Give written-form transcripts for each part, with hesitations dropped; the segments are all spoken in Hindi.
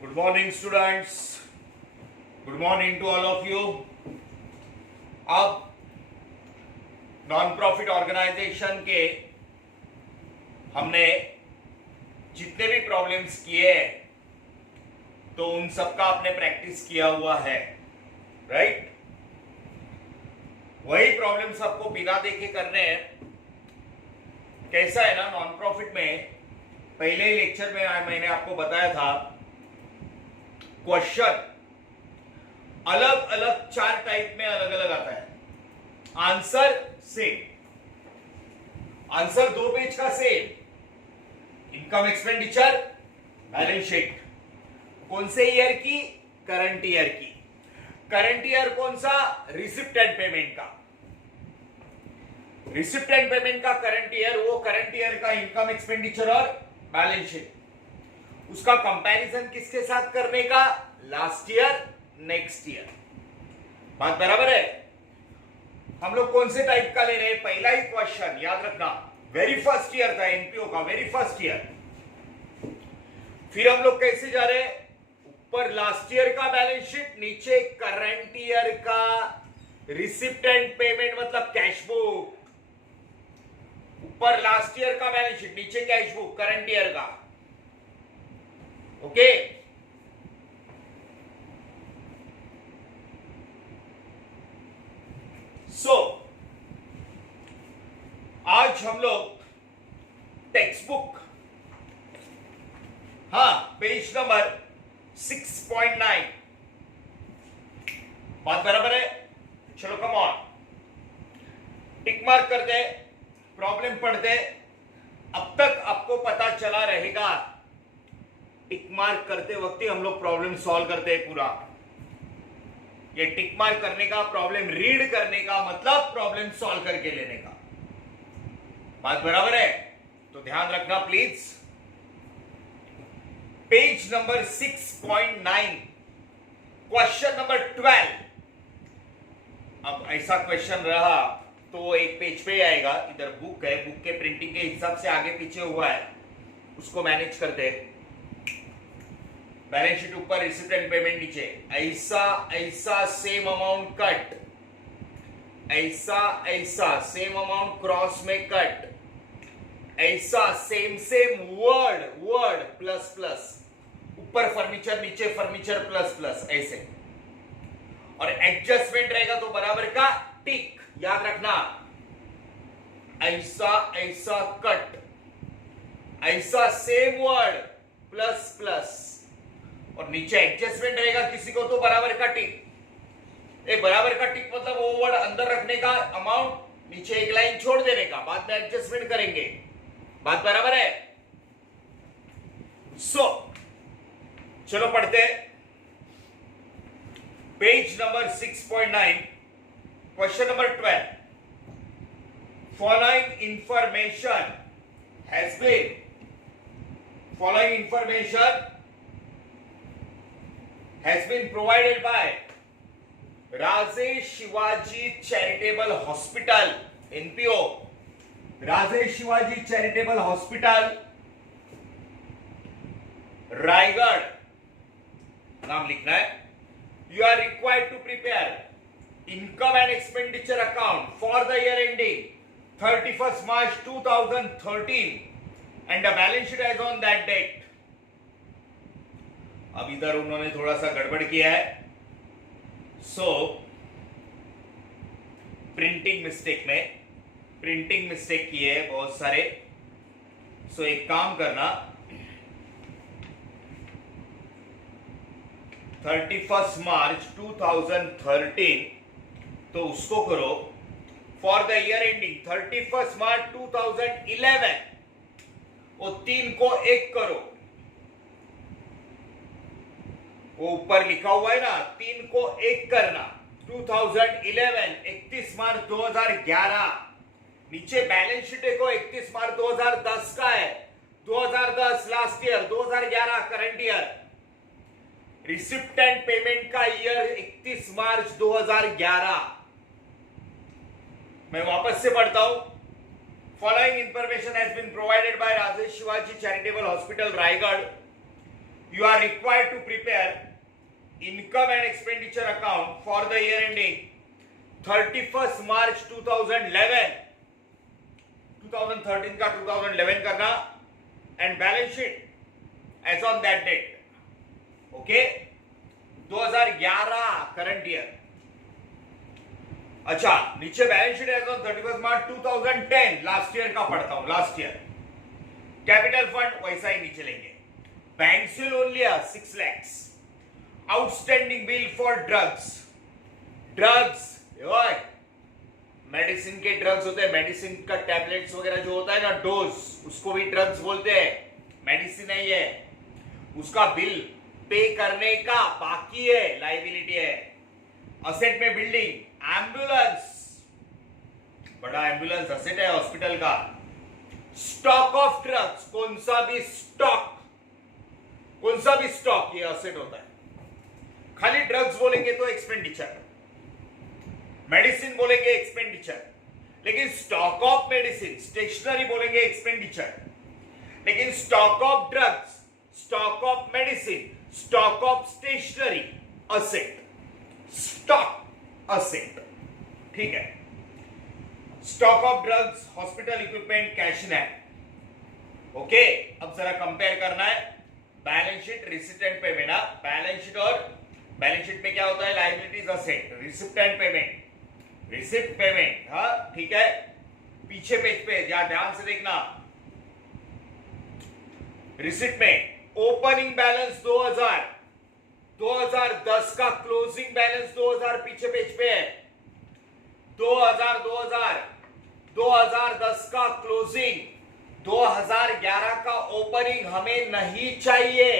Good morning students. Good morning to all of you. अब नॉन प्रॉफिट ऑर्गेनाइजेशन के हमने जितने भी प्रॉब्लम्स किए हैं तो उन सब का आपने प्रैक्टिस किया हुआ है, राइट? वही प्रॉब्लम्स आपको बिना देखे करने हैं। कैसा है ना, नॉन प्रॉफिट में पहले ही लेक्चर में मैंने आपको बताया था, क्वेश्चन अलग अलग 4 टाइप में अलग अलग आता है। आंसर सेम, आंसर 2 पेज का same, income expenditure balance sheet. कौन से ईयर की? करंट ईयर की। करंट ईयर कौन सा? रिसिप्ट एंड पेमेंट का। रिसिप्ट एंड पेमेंट का करंट ईयर, वो करंट ईयर का इनकम एक्सपेंडिचर और बैलेंस शीट। उसका कंपैरिजन किसके साथ करने का? Last year, next year. बात बराबर है? हम लोग कौन से टाइप का ले रहे हैं? पहला ही क्वेश्चन याद रखना, वेरी फर्स्ट ईयर था एनपीओ का, वेरी फर्स्ट ईयर। फिर हम लोग कैसे जा रहे हैं? ऊपर लास्ट ईयर का बैलेंस शीट, नीचे करंट ईयर का रिसिप्ट एंड पेमेंट मतलब कैश बुक। ऊपर लास्ट ईयर का बैलेंस शीट, नीचे कैश बुक करंट ईयर का। ओके? सो आज हम लोग टेक्स्ट बुक, पेज नंबर 6.9। बात बराबर है? चलो कम ऑन, टिक मार्क कर दे, प्रॉब्लम पढ़ दे। अब तक आपको पता चला रहेगा, टिक मार्क करते वक्त ही हम लोग प्रॉब्लम सॉल्व करते हैं पूरा। ये टिक मार्क करने का, प्रॉब्लम रीड करने का मतलब प्रॉब्लम सॉल्व करके लेने का। बात बराबर है? तो ध्यान रखना please. Page number 6.9, question number 12। अब ऐसा क्वेश्चन रहा तो एक पेज पे आएगा, इधर बुक है, बुक के प्रिंटिंग के हिसाब से आगे पीछे हुआ है, उसको मैनेज करते हैं। बैलेंस शीट ऊपर, रिसिप्ट एंड पेमेंट नीचे। ऐसा ऐसा सेम अमाउंट कट, ऐसा ऐसा सेम अमाउंट क्रॉस में कट, ऐसा same same word word plus plus, ऊपर फर्नीचर नीचे फर्नीचर प्लस प्लस, ऐसे। और एडजस्टमेंट रहेगा तो बराबर का टिक, याद रखना। ऐसा ऐसा कट, ऐसा सेम वर्ड प्लस प्लस, और नीचे एडजस्टमेंट रहेगा किसी को तो बराबर का टिक। एक बराबर का टिक मतलब वो वर्ड अंदर रखने का, अमाउंट नीचे एक लाइन छोड़ देने का, बाद में एडजस्टमेंट करेंगे। बात बराबर है? सो चलो पढ़ते हैं। Page number 6.9, question number 12। Following information has been, following information has been provided by Rajesh Shivaji Charitable Hospital, NPO, Rajesh Shivaji Charitable Hospital, Raigarh, नाम लिखना है। You are required to prepare income and expenditure account for the year ending 31st March 2013 and a balance sheet as on that date. अब इधर उन्होंने थोड़ा सा गड़बड़ किया है, सो प्रिंटिंग मिस्टेक किए है बहुत सारे। सो एक काम करना, 31st March 2013 तो उसको करो for the year ending 31st March 2011, वो 3 को 1 करो। वो ऊपर लिखा हुआ है ना, 3 को 1 करना। 2011, 31 मार्च 2011। नीचे बैलेंस शीट को 31 मार्च 2010 का है, 2010 last year, 2011 current year. Receipt and payment का ईयर 31 मार्च 2011। मैं वापस से पढ़ता हूं। Following information has been provided by Rajesh Shivaji charitable hospital Raigarh you are required to prepare income and expenditure account for the year ending 31st March 2011, 2013 का 2011 करना, and balance sheet as on that date. Okay 2011 current year. अच्छा, नीचे balance sheet as on 31 March 2010 last year का पढ़ता हूं. लास्ट ईयर कैपिटल फंड वैसा ही नीचे लेंगे. बैंक से लोन लिया 6 lakhs. Outstanding bill for drugs. Medicine के ड्रग्स होते हैं, मेडिसिन का टैबलेट्स वगैरह जो होता है ना, डोज, उसको भी ड्रग्स बोलते हैं, मेडिसिन नहीं है. उसका बिल पे करने का बाकी है, लाइबिलिटी है. असेट में बिल्डिंग, एम्बुलेंस, बड़ा एम्बुलेंस असेट है हॉस्पिटल का. स्टॉक ऑफ ड्रग्स, कौन सा भी स्टॉक ये असेट होता है. खाली ड्रग्स बोलेंगे तो एक्सपेंडिचर, मेडिसिन बोलेंगे एक्सपेंडिचर, लेकिन स्टॉक ऑफ मेडिसिन, स्टेशनरी बोलेंगे एक्सपेंडिचर, लेकिन stock of drugs, stock of medicine, stock of stationery, asset, stock asset. ठीक है. Stock of drugs, hospital equipment, cash in hand. Okay, अब जरा कंपेयर करना है balance sheet, receipt and payment. Balance sheet और बैलेंस शीट में क्या होता है, liabilities, asset, receipt and payment. Receipt, payment. हाँ ठीक है. पीछे पेज पे ध्यान से देखना. रिसिप्ट में ओपनिंग बैलेंस 2010 का क्लोजिंग बैलेंस 2000 पीछे पेज पे है. 2010 का क्लोजिंग, 2011 का ओपनिंग हमें नहीं चाहिए.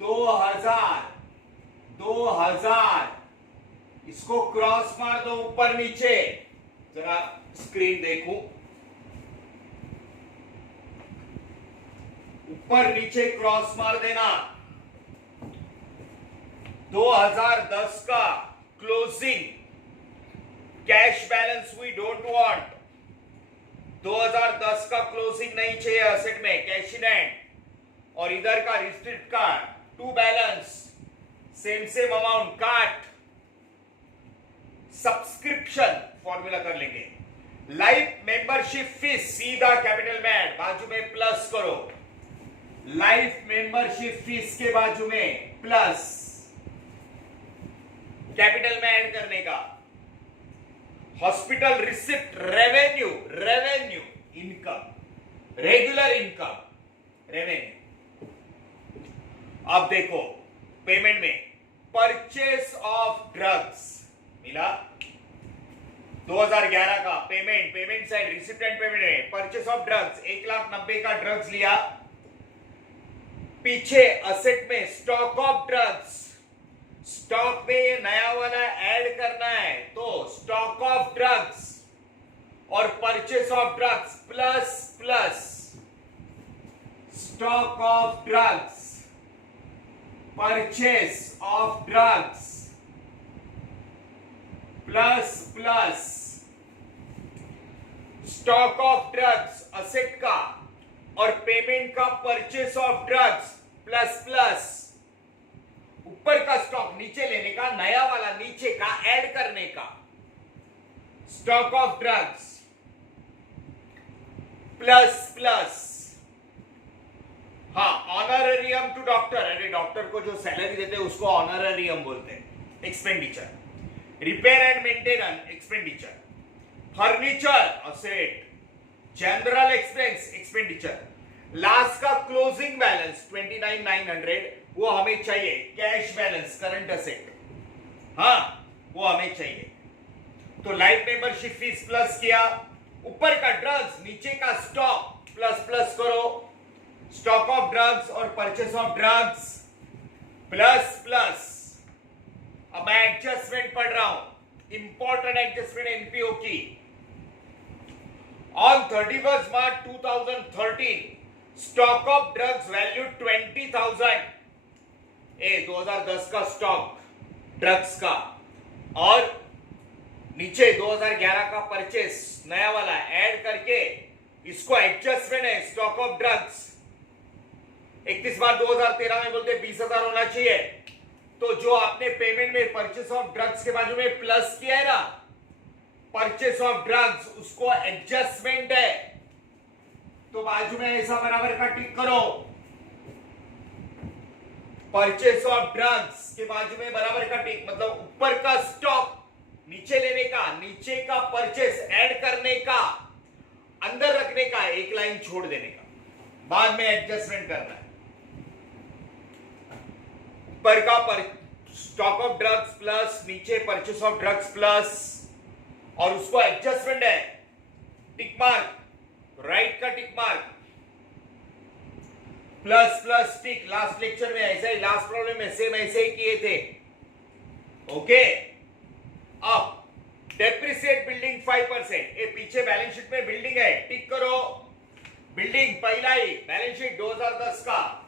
2000 इसको क्रॉस मार दो ऊपर नीचे. जरा स्क्रीन देखूं, ऊपर नीचे क्रॉस मार देना. 2010 का closing cash balance we don't want. 2010 का क्लोजिंग नहीं चाहिए असेट में, कैश इन हैंड. और इधर का रिस्ट्रिक्ट का टू बैलेंस, सेम अमाउंट काट. सब्सक्रिप्शन फॉर्मूला कर लेंगे. लाइफ मेंबरशिप फीस सीधा कैपिटल में ऐड, बाजू में प्लस करो. लाइफ मेंबरशिप फीस के बाजू में प्लस, कैपिटल में ऐड करने का. Hospital receipt, revenue income, regular income, revenue. अब देखो पेमेंट में परचेस ऑफ ड्रग्स मिला. 2011 का payment side, receipt and payment में परचेस ऑफ ड्रग्स 1,90,000 का ड्रग्स लिया. पीछे असेट में स्टॉक ऑफ ड्रग्स, स्टॉक में ये नया वाला ऐड करना है, तो स्टॉक ऑफ ड्रग्स और purchase of drugs plus stock of drugs, purchase of drugs plus stock of drugs asset का और पेमेंट का परचेस ऑफ ड्रग्स प्लस ऊपर का स्टॉक नीचे लेने का, नया वाला नीचे का ऐड करने का. स्टॉक ऑफ ड्रग्स प्लस हाँ ऑनरेरियम टू डॉक्टर. अरे डॉक्टर को जो सैलरी देते हैं उसको ऑनरेरियम बोलते हैं. Expenditure, repair and maintenance expenditure, furniture asset, general expense expenditure. Last का क्लोजिंग बैलेंस 29,900 वो हमें चाहिए. कैश बैलेंस, करंट असेट, हाँ वो हमें चाहिए. तो लाइफ मेंबरशिप फीस प्लस किया. ऊपर का ड्रग्स, नीचे का स्टॉक प्लस करो. स्टॉक ऑफ ड्रग्स और परचेस ऑफ ड्रग्स प्लस. अब मैं एडजस्टमेंट पढ़ रहा हूं, इंपॉर्टेंट एडजस्टमेंट एनपीओ की. On 31st March 2013 stock of drugs value 20,000. 2010 का स्टॉक ड्रग्स का और नीचे 2011 का परचेस नया वाला ऐड करके इसको एडजस्टमेंट है. स्टॉक ऑफ ड्रग्स 31/2013 में बोलते 20,000 होना चाहिए। तो जो आपने पेमेंट में परचेस ऑफ ड्रग्स के बाजू में प्लस किया है ना, परचेस ऑफ ड्रग्स, उसको एडजस्टमेंट है, तो बाजू में ऐसा बराबर का टिक करो। परचेस ऑफ ड्रग्स के बाजू में बराबर का टिक, मतलब ऊपर का स्टॉक नीचे लेने का, नीचे का परचेस ऐड करने का, अंदर रखने का, एक लाइन छोड़ देने का, बाद में एडजस्टमेंट करना है। ऊपर का स्टॉक ऑफ ड्रग्स प्लस नीचे परचेस ऑफ ड्रग्स प्लस, और उसको एडजस्टमेंट है, टिक मार्क, राइट का टिक मार्क, प्लस प्लस टिक। लास्ट लेक्चर में ऐसा ही, लास्ट प्रॉब्लम में सेम ऐसे ही किए थे। ओके, अब डेप्रिसिएट बिल्डिंग 5%, ये पीछे बैलेंस शीट में बिल्डिंग है, टिक करो। बिल्डिंग पहला ही बैलेंस शीट 2010 का,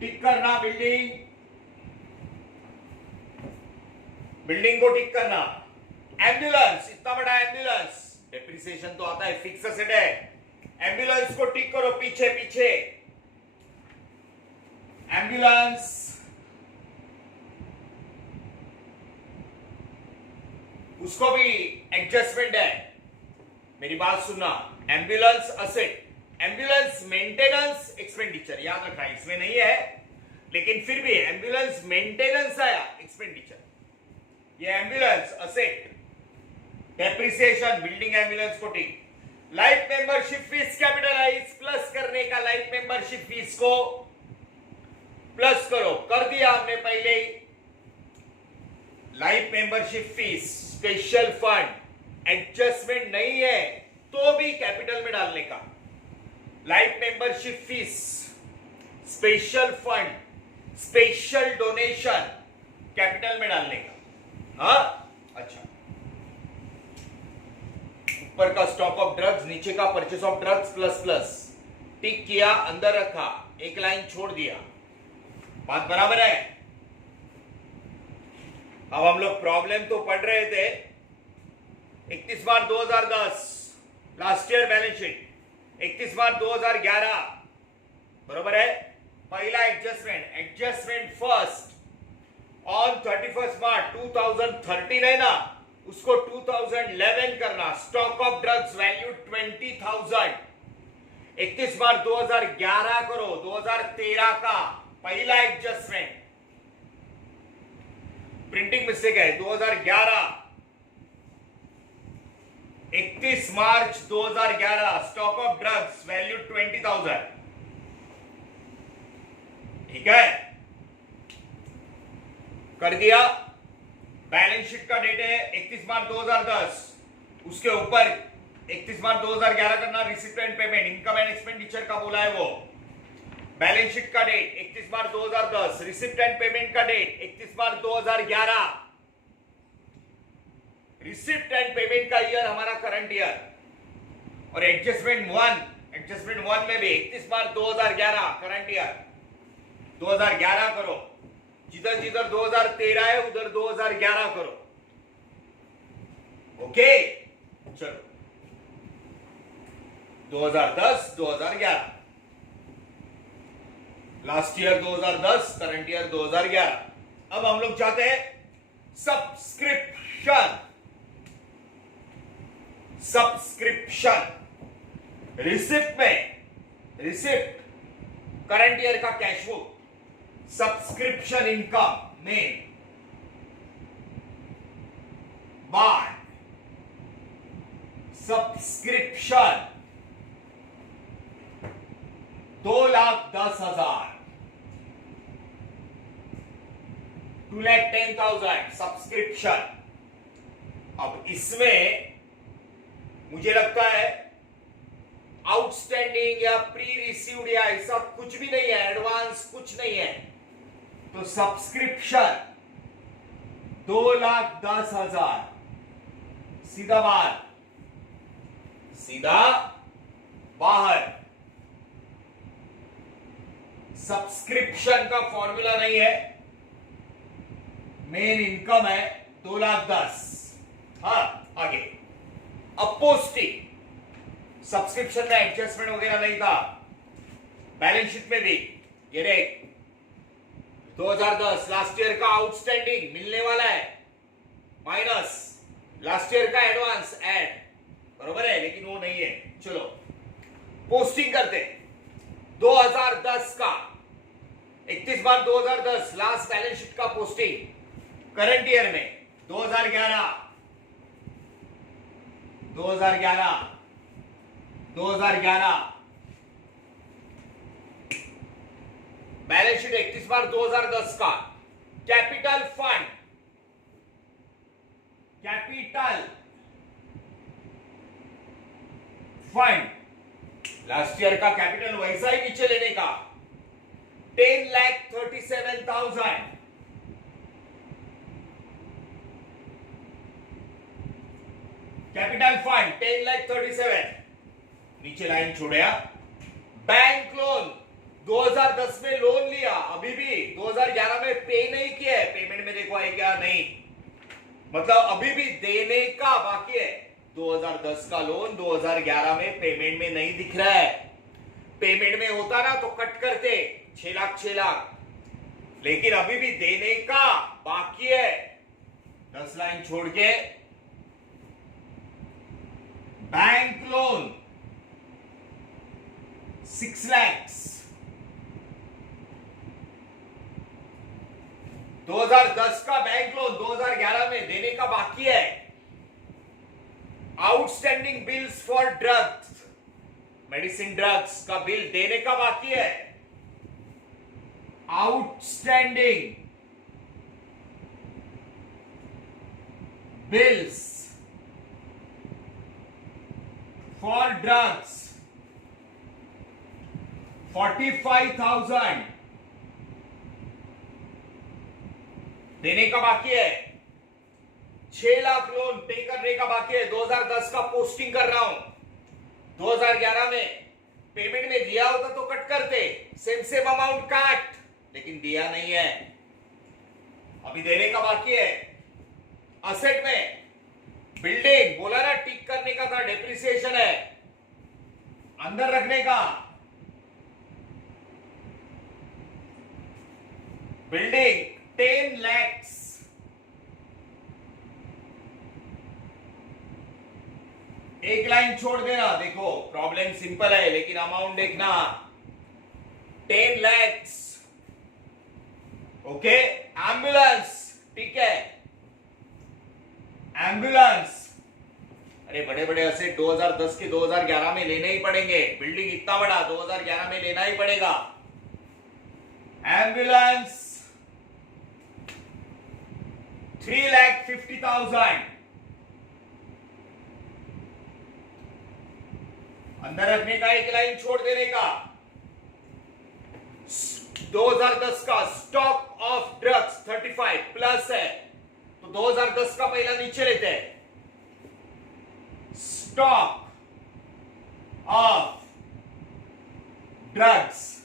टिक करना। बिल्डिंग को टिक करना। एम्बुलेंस, इतना बड़ा एम्बुलेंस, डेप्रिसिएशन तो आता है, फिक्स एसेट है। एम्बुलेंस को टिक करो, पीछे पीछे एम्बुलेंस। उसको भी एडजस्टमेंट है, मेरी बात सुनना। Ambulance asset, ambulance maintenance expenditure, याद रखना, इसमें नहीं है लेकिन फिर भी एम्बुलेंस मेंटेनेंस आया एक्सपेंडिचर, ये ambulance asset. Depreciation building ambulance को tick. Life membership fees capitalize, plus करने का, लाइफ मेंबरशिप फीस को प्लस करो, कर दिया हमने पहले ही। Life membership fees special fund, adjustment नहीं है तो भी कैपिटल में डालने का। Life membership fees, special fund, special donation, capital में डालने का। हाँ, अच्छा। ऊपर का स्टॉक ऑफ ड्रग्स, नीचे का purchase of drugs plus plus, tick किया, अंदर रखा, एक लाइन छोड़ दिया, बात बराबर है। अब हम लोग प्रॉब्लम तो पढ़ रहे थे। 31/2010 लास्ट ईयर बैलेंस शीट, 31/2011 बरोबर है। पहला एडजस्टमेंट फर्स्ट ऑन 31 मार्च 2013 है ना, उसको 2011 करना। Stock of drugs value 20,000, 31 March 2011 करो, 2013 का पहला एडजस्टमेंट। प्रिंटिंग मिस्टेक है, 2011, 31 March 2011 stock of drugs value 20,000, ठीक है, कर दिया। बैलेंस शीट का डेट है 31 मार्च 2010, उसके ऊपर 31 मार्च 2011 करना। Receipt and payment, income and expenditure का बोला है वो। बैलेंस शीट का date 31 March 2010, receipt and payment का date 31 March 2011। Receipt and payment का ईयर हमारा करंट ईयर, और एडजस्टमेंट वन में भी 31 मार्च 2011 करंट ईयर, 2011 करो। जिधर जिधर 2013 है उधर 2011 करो। ओके, चलो 2010 2011, लास्ट ईयर 2010, करंट ईयर 2011। अब हम लोग चाहते हैं सब्सक्रिप्शन। रिसिप्ट में, रिसिप्ट करंट ईयर का कैश बुक, सब्सक्रिप्शन इनकम में बाय सब्सक्रिप्शन 2,10,000, 2,10,000 सब्सक्रिप्शन। अब इसमें मुझे लगता है आउटस्टैंडिंग या प्री रिसीव्ड या ऐसा कुछ भी नहीं है, एडवांस कुछ नहीं है, तो सब्सक्रिप्शन 2,10,000 सीधा बाहर, सीधा बाहर। सब्सक्रिप्शन का फॉर्मूला नहीं है, मेन इनकम है 2,10,000। हाँ, आगे अपोस्टिंग, सब्सक्रिप्शन में एडजस्टमेंट वगैरह नहीं था, बैलेंस शीट में भी ये देख 2010 लास्ट ईयर का आउटस्टैंडिंग मिलने वाला है माइनस लास्ट ईयर का एडवांस ऐड, बरोबर है, लेकिन वो नहीं है। चलो पोस्टिंग करते 2010 का 31/2010 लास्ट बैलेंस शीट का पोस्टिंग करंट ईयर में 2011 बैलेंस शीट 31/2010 का कैपिटल फंड लास्ट ईयर का कैपिटल वैसा ही नीचे लेने का 10,37,000 कैपिटल फंड 10,37,000 नीचे लाइन छोड़िया। बैंक लोन 2010 में लोन लिया, अभी भी 2011 में पे नहीं किया है, पेमेंट में देखो है क्या, नहीं, मतलब अभी भी देने का बाकी है। 2010 का लोन 2011 में पेमेंट में नहीं दिख रहा है, पेमेंट में होता ना तो कट करते 6 लाख 6 लाख, लेकिन अभी भी देने का बाकी है। 10 लाइन छोड़ के बैंक लोन 6 lakhs 2010 का बैंक लोन 2011 में देने का बाकी है। Outstanding bills for drugs, medicine drugs का बिल देने का बाकी है। आउटस्टैंडिंग बिल्स फॉर ड्रग्स 45,000 देने का बाकी है। 6 लाख लोन पे करने का बाकी है। 2010 का पोस्टिंग कर रहा हूं, 2011 में पेमेंट में दिया होता तो कट करते, सेम अमाउंट काट, लेकिन दिया नहीं है, अभी देने का बाकी है। असेट में बिल्डिंग बोला ना टिक करने का था, डेप्रिसिएशन है, अंदर रखने का। बिल्डिंग 10 lakhs एक लाइन छोड़ देना, देखो प्रॉब्लम सिंपल है लेकिन अमाउंट देखना 10 lakhs। ओके, एम्बुलेंस, ठीक है, एम्बुलेंस, अरे बड़े बड़े असेट 2010 के 2011 में लेने ही पड़ेंगे, बिल्डिंग इतना बड़ा 2011 में लेना ही पड़ेगा। एम्बुलेंस 3,50,000 अंदर रखने का, एक लाइन छोड़ देने का। 2010 का स्टॉक ऑफ ड्रग्स 35 प्लस है तो 2010 का पहला नीचे लेते हैं। स्टॉक ऑफ ड्रग्स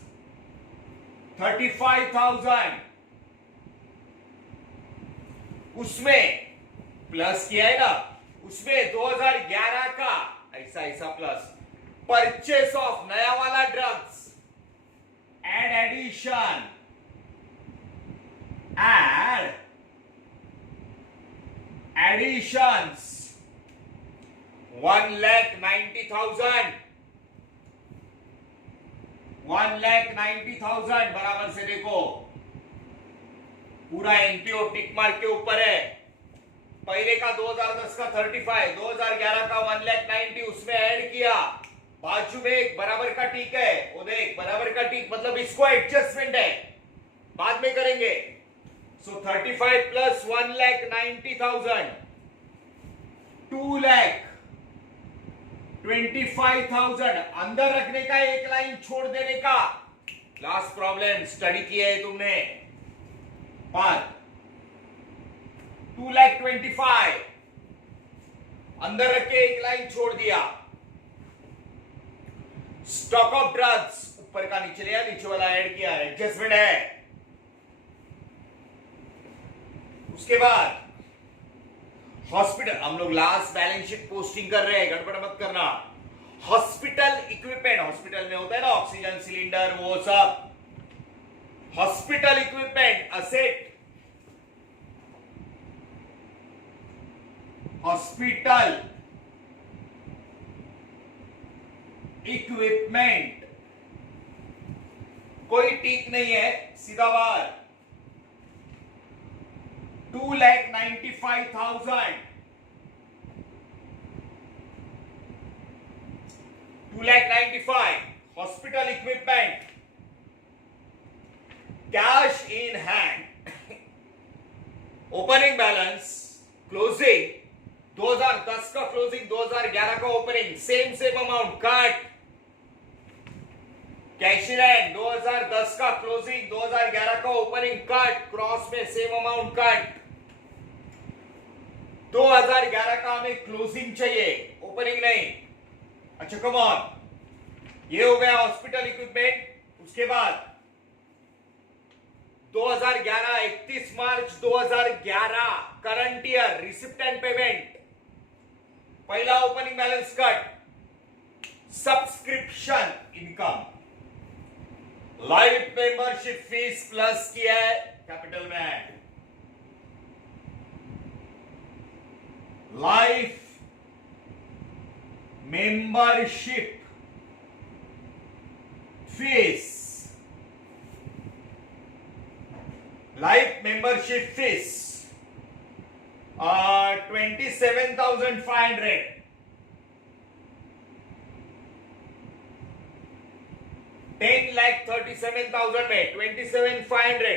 35,000, उसमें प्लस किया है ना, उसमें 2011 का ऐसा प्लस परचेस ऑफ नया वाला drugs add addition add additions 1,90,000 1,90,000 बराबर से देखो पूरा एनपीओ टिक मार्क के ऊपर है। पहले का 2010 का 35, 2011 का 1,90,000 उसमें ऐड किया, बाजू में एक बराबर का टिक है, वो देख बराबर का टिक मतलब इसको एडजस्टमेंट है, बाद में करेंगे। सो 35 प्लस 1,90,000 2,25,000 अंदर रखने का, एक लाइन छोड़ देने का। लास्ट प्रॉब्लम स्टडी किया है तुमने, 2,25,000 अंदर रख के एक लाइन छोड़ दिया। स्टॉक ऑफ ड्रग्स ऊपर का नीचे लिया, नीचे वाला ऐड किया, एडजस्टमेंट है। उसके बाद हॉस्पिटल, हम लोग लास्ट बैलेंस शीट पोस्टिंग कर रहे हैं, गड़बड़ मत करना। हॉस्पिटल इक्विपमेंट, हॉस्पिटल में होता है ना ऑक्सीजन सिलेंडर वो सब, hospital equipment asset, hospital equipment, कोई टिक नहीं है, सीधा बार 2,95,000, 2,95,000 hospital equipment, cash in hand, opening balance, closing 2010 का क्लोजिंग, 2011 का opening, same amount cut, cash in hand 2010 का क्लोजिंग, 2011 का ओपनिंग कट, क्रॉस में सेम अमाउंट कट, 2011 का हमें क्लोजिंग चाहिए, ओपनिंग नहीं। अच्छा कम ऑन, ये हो गया हॉस्पिटल इक्विपमेंट। उसके बाद 2011 31 March 2011 current year receipt and payment, पहला opening balance cut, subscription income, life membership fees plus किया है कैपिटल में, life membership fees, life membership fees 27,500, 10,37,000 में 27,500,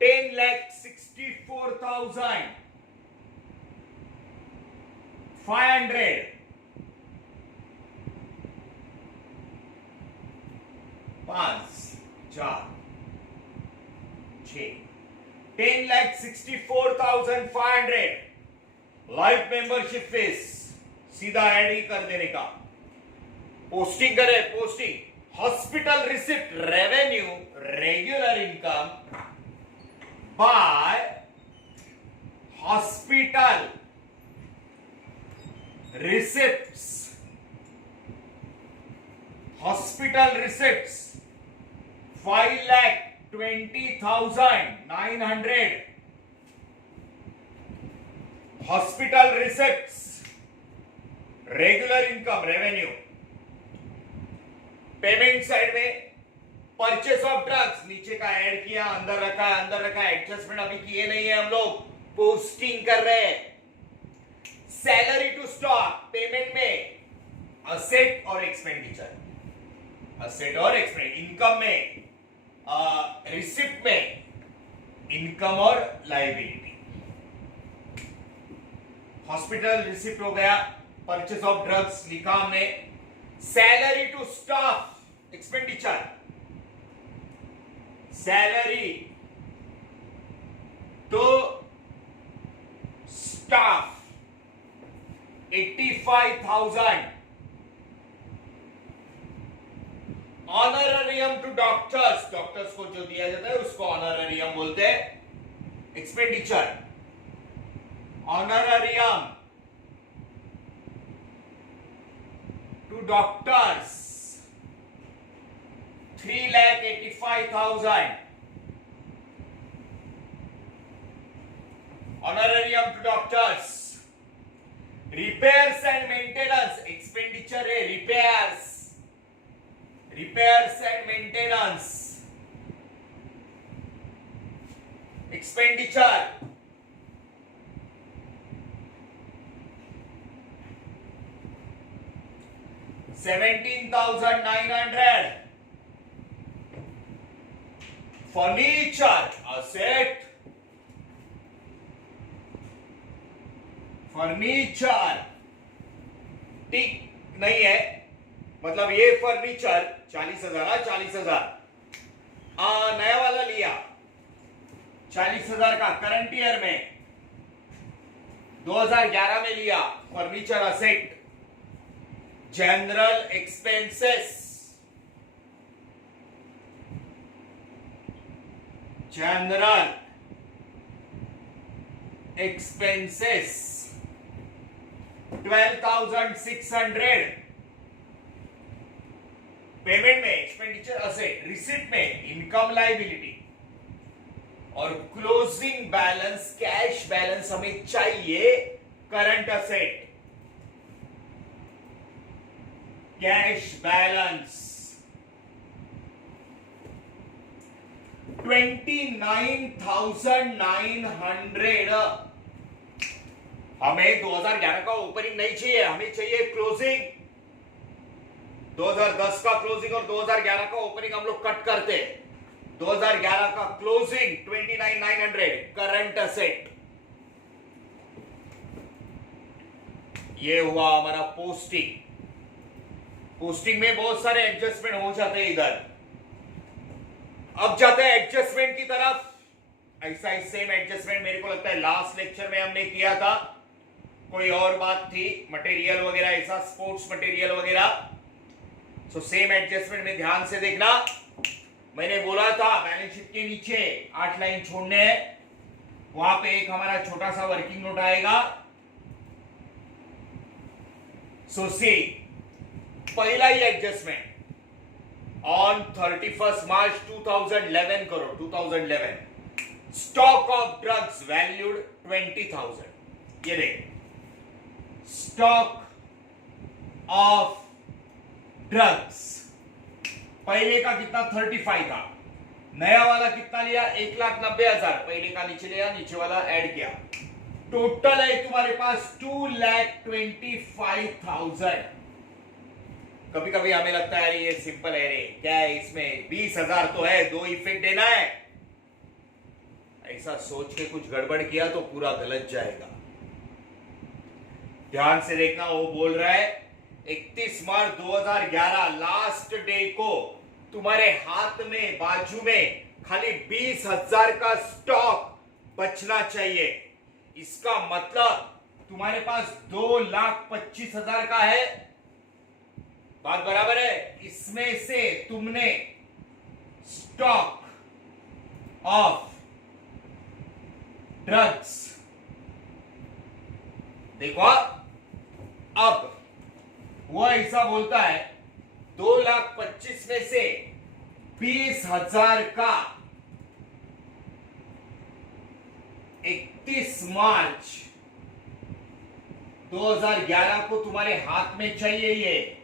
10,64,500, 5 4 6 10,64,500 लाइफ मेंबरशिप फीस, सीधा ऐड ही कर देने का, पोस्टिंग करे, posting, hospital receipt revenue regular income by hospital receipts, hospital receipts 5,20,900, hospital receipts regular income revenue. Payment side में परचेस ऑफ ड्रग्स नीचे का ऐड किया, अंदर रखा, एडजस्टमेंट अभी किए नहीं है हम लोग, पोस्टिंग कर रहे हैं। सैलरी टू स्टॉक पेमेंट में असेट और एक्सपेंडिचर, असेट और एक्सपेंडिचर, इनकम में रिसिप्ट में इनकम और लायबिलिटी। हॉस्पिटल रिसिप्ट हो गया, परचेस ऑफ ड्रग्स लिखा हमने, salary to staff expenditure, salary to staff 85,000, honorarium to doctors, doctors को जो दिया जाता है उसको ऑनरेरियम बोलते हैं, expenditure, honorarium to doctors 3,85,000, honorarium to doctors. Repairs and maintenance expenditure है, repairs, repairs and maintenance expenditure 17,900, furniture asset, furniture टिक नहीं है, मतलब ये फर्नीचर 40,000, 40,000 नया वाला लिया 40,000 का करंट ईयर में, 2011 में लिया furniture asset, general expenses, general expenses 12,600, payment में एक्सपेंडिचर असेट, रिसीट में इनकम लायबिलिटी, और क्लोजिंग बैलेंस कैश बैलेंस हमें चाहिए करंट असेट, कैश बैलेंस 29,900। हमें 2011 का ओपनिंग नहीं चाहिए, हमें चाहिए क्लोजिंग। 2010 का क्लोजिंग और 2011 का ओपनिंग हम लोग कट करते। 2011 का क्लोजिंग 29,900 करंट असेट। ये हुआ हमारा पोस्टिंग। पोस्टिंग में बहुत सारे एडजस्टमेंट हो जाते हैं। इधर अब जाते हैं एडजस्टमेंट की तरफ। ऐसा ही सेम एडजस्टमेंट मेरे को लगता है लास्ट लेक्चर में हमने किया था, कोई और बात थी, मटेरियल वगैरह ऐसा, स्पोर्ट्स मटेरियल वगैरह। सो सेम एडजस्टमेंट में ध्यान से देखना। मैंने बोला था बैलेंस शीट के नीचे 8 लाइन छोड़ने हैं, वहां पे एक हमारा छोटा सा वर्किंग नोट आएगा। सो सी पहला ही एडजस्टमेंट ऑन 31 मार्च 2011 करो। 2011 स्टॉक ऑफ ड्रग्स वैल्यूड 20,000। ये देख, स्टॉक ऑफ ड्रग्स पहले का कितना 35 था, नया वाला कितना लिया 1,90,000। पहले का नीचे लिया, नीचे वाला ऐड किया, टोटल है तुम्हारे पास 2,25,000। कभी कभी हमें लगता है ये सिंपल है रे, क्या है इसमें 20,000 तो है, 2 इफेक्ट देना है। ऐसा सोच के कुछ गड़बड़ किया तो पूरा गलत जाएगा। ध्यान से देखना, वो बोल रहा है 31 मार्च 2011 लास्ट डे को तुम्हारे हाथ में बाजू में खाली 20,000 का स्टॉक बचना चाहिए। इसका मतलब तुम्हारे पास 2,25,000 का है। बात बराबर है। इसमें से तुमने स्टॉक ऑफ ड्रग्स देखो, अब वो ऐसा बोलता है 2,25,000 में से 20,000 का 31 मार्च 2011 को तुम्हारे हाथ में चाहिए। ये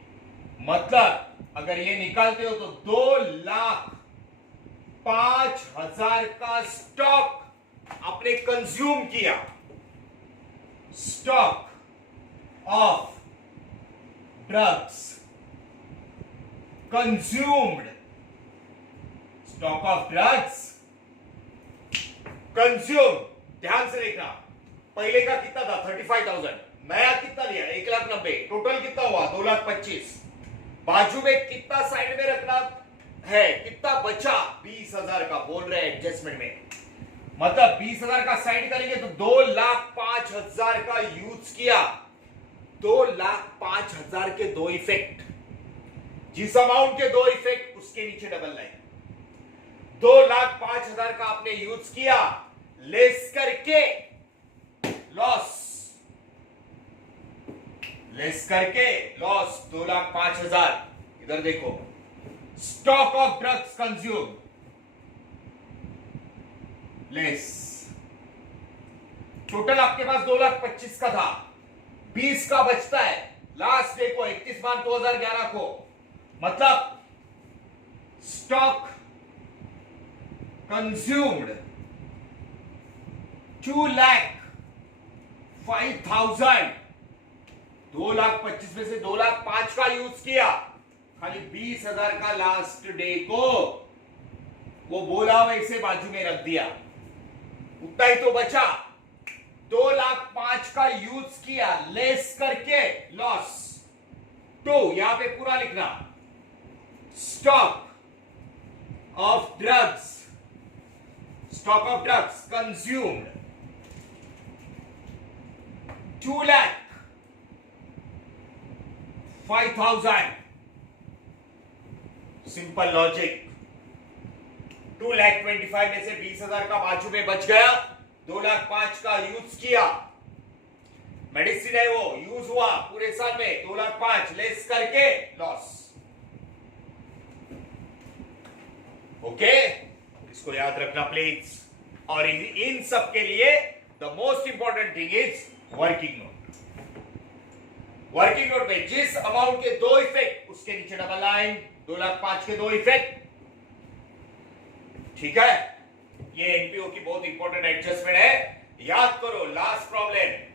मतलब अगर ये निकालते हो तो 2,05,000 का स्टॉक आपने कंज्यूम किया। Stock of drugs consumed, stock of drugs consume. ध्यान से देखना, पहले का कितना था 35,000, नया कितना लिया 1,90,000, टोटल कितना हुआ 2,25,000। बाजू में कितना साइड में रखना है, कितना बचा 20,000 का बोल रहे हैं एडजस्टमेंट में। मतलब 20,000 का साइड करेंगे तो 2,05,000 का यूज किया। 2,05,000 के 2 इफेक्ट, जिस अमाउंट के 2 इफेक्ट उसके नीचे डबल लाइन। 2,05,000 का आपने यूज किया, लेस करके लॉस, लेस करके लॉस 2,05,000। इधर देखो, stock of drugs consume less, total आपके पास 2,25,000 का था, 20 का बचता है लास्ट डे को 31 मार्च 2011 को। मतलब स्टॉक कंज्यूम्ड 2,05,000, 2,25,000 में से 2,05,000 का यूज किया, खाली 20,000 का लास्ट डे को वो बोला वैसे बाजू में रख दिया, उतना ही तो बचा। 2,05,000 का यूज किया, लेस करके लॉस। तो यहां पे पूरा लिखना, stock of drugs, stock of drugs consumed 2,05,000। Simple logic. 2,25,000 में से 20,000 का बाजू में बच गया, 2,05,000 का यूज किया, मेडिसिन है वो यूज हुआ पूरे साल में, 2,05,000 लेस करके लॉस। ओके, इसको याद रखना प्लीज। और इन सब के लिए the most important thing is working note. Working note में जिस अमाउंट के दो इफेक्ट, उसके नीचे डबल लाइन, 2,05,000 के दो इफेक्ट। ठीक है, ये एनपीओ की बहुत इंपॉर्टेंट एडजस्टमेंट है, याद करो। लास्ट प्रॉब्लम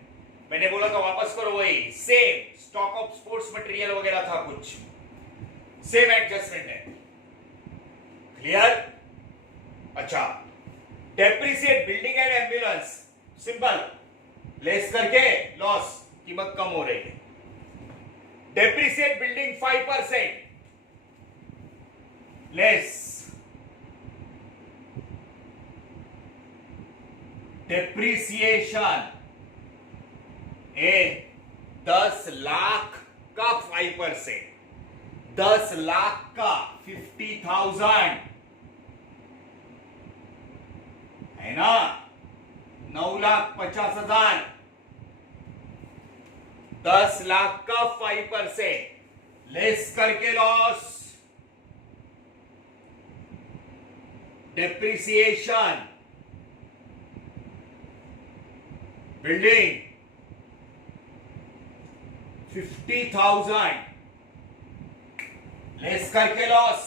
मैंने बोला था वापस करो, वही same stock of sports material वगैरह था, कुछ सेम एडजस्टमेंट है। क्लियर? अच्छा, depreciate building and ambulance, simple, less करके लॉस, कीमत कम हो रही है। Depreciate building 5%, less. Depreciation 10 lakh का 5%, 10 लाख का 50,000 है ना, 9,50,000, 10 लाख का 5%, लेस करके लॉस। डेप्रिसिएशन बिल्डिंग 50,000, लेस करके लॉस।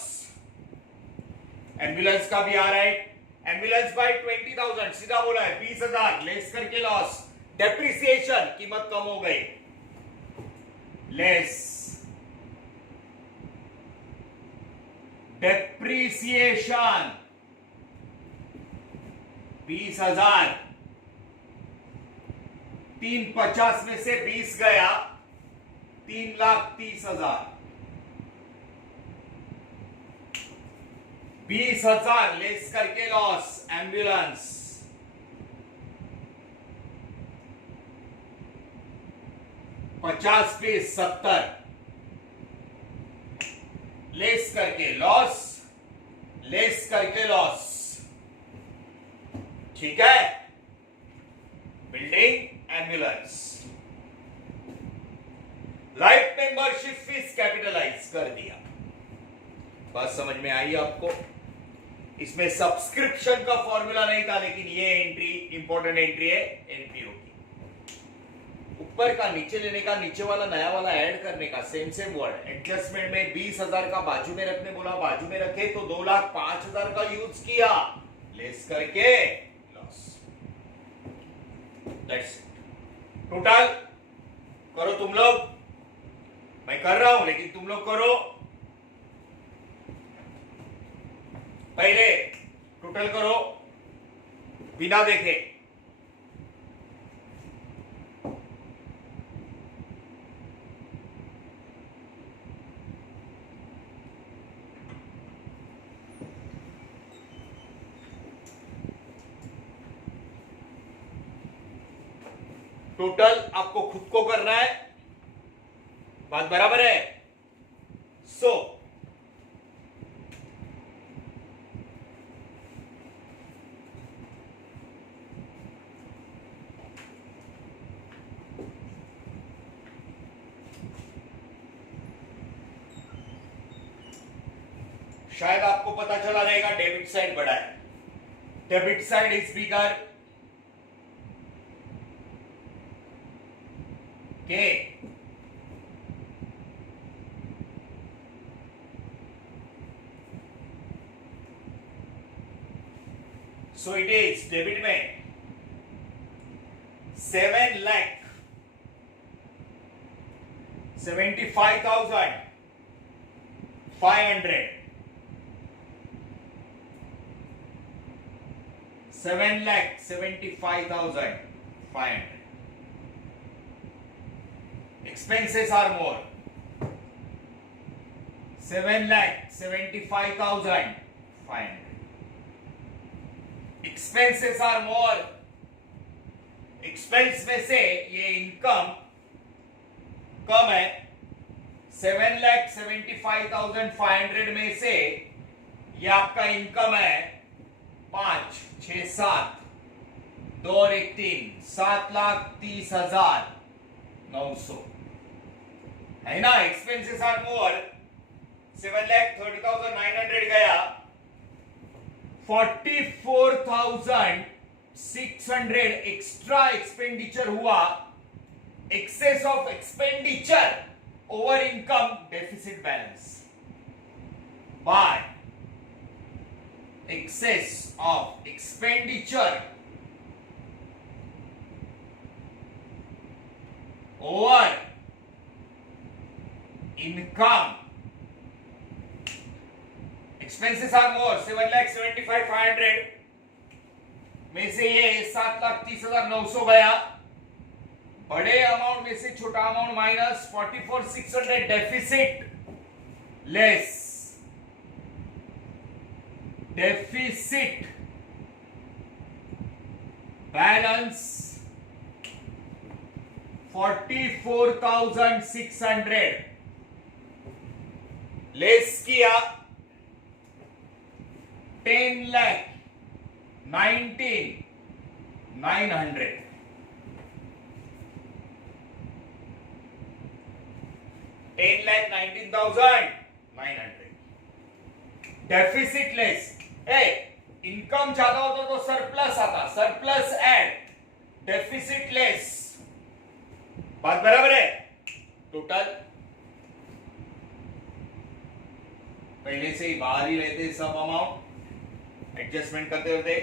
एम्बुलेंस का भी आ रहा है, एम्बुलेंस बाय 20,000, सीधा बोला है 20,000, लेस करके लॉस। डेप्रिसिएशन, कीमत कम हो गई, लेस। डेप्रिसिएशन 20,000, 350 में से 20 गया, 3,30,000, 20,000 लेस करके लॉस। एम्बुलेंस 50 पे 70, लेस करके लॉस, लेस करके लॉस। ठीक है, building, ambulance. Life membership fees capitalize कर दिया, बात समझ में आई आपको? इसमें सब्सक्रिप्शन का फॉर्मूला नहीं था, लेकिन ये एंट्री इंपॉर्टेंट एंट्री है एनपीओ की। ऊपर का नीचे लेने का, नीचे वाला नया वाला ऐड करने का, सेम वर्ड। एडजस्टमेंट में 20,000 का बाजू में रखने बोला, बाजू में रखे तो 2,05,000 का यूज किया, लेस करके लॉस। That's it. टोटल करो तुम लोग, मैं कर रहा हूं लेकिन तुम लोग करो। पहले टोटल करो बिना देखे। टोटल आपको खुद को करना है, बात बराबर है? सो शायद आपको पता चला रहेगा डेबिट साइड बड़ा है, डेबिट साइड इज बिगर के। सो इट इज डेबिट में 7,75,500, 7,75,500. Expenses are more. 7,75,500. Expenses are more. Expense में से ये इनकम कम है। 7,75,500 में से ये आपका इनकम है 5, 6, 7, 2 और 1, 3, 7,30,900 है ना। एक्सपेंसेस आर मोर, 7,30,900 गया, 44,600 एक्स्ट्रा एक्सपेंडिचर हुआ, excess of expenditure over income deficit balance, by excess of expenditure over income. Expenses are more, 7,75,500 में से ये 7,30,900 गया, बड़े अमाउंट में से छोटा amount minus 44,600 deficit less deficit balance 44,600 less किया 10,19,900 10,19,900 डेफिसिट लेस। इनकम ज्यादा होता तो सरप्लस आता, सरप्लस एड डेफिसिट लेस, बात बराबर है। टोटल पहले से ही बाहर ही रहते सब अमाउंट एडजस्टमेंट करते होते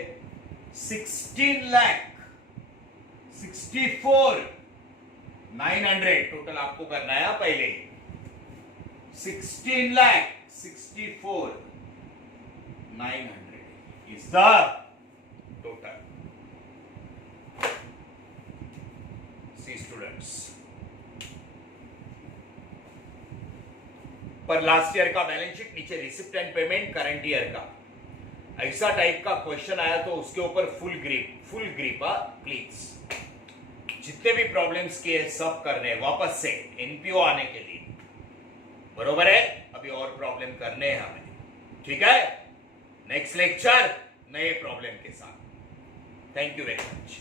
16,64,900 टोटल आपको करना है पहले 16,64,900 is the total. See students, पर लास्ट ईयर का बैलेंस शीट, नीचे receipt and payment current year का, ऐसा टाइप का क्वेश्चन आया तो उसके ऊपर फुल ग्रिप प्लीज। जितने भी प्रॉब्लम्स किए सब करने वापस से एनपीओ आने के लिए, बरोबर है। अभी और प्रॉब्लम करने हैं हमें, ठीक है। नेक्स्ट लेक्चर नए प्रॉब्लम के साथ। Thank you very much.